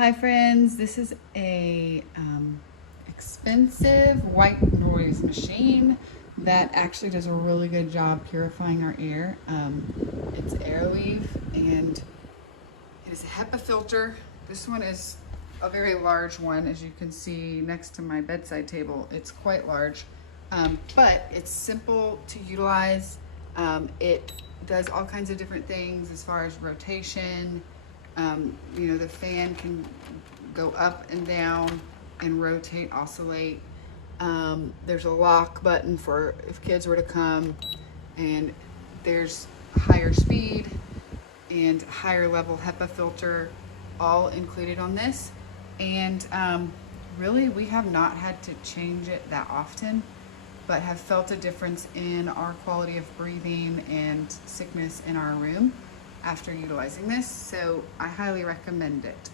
Hi friends, this is a expensive white noise machine that actually does a really good job purifying our air. It's AROEVE and it is a HEPA filter. This one is a very large one, as you can see next to my bedside table. It's quite large, but it's simple to utilize. It does all kinds of different things as far as rotation. The fan can go up and down and rotate, oscillate. There's a lock button for if kids were to come, and there's higher speed and higher level HEPA filter all included on this. And really we have not had to change it that often, but have felt a difference in our quality of breathing and sickness in our room after utilizing this, so I highly recommend it.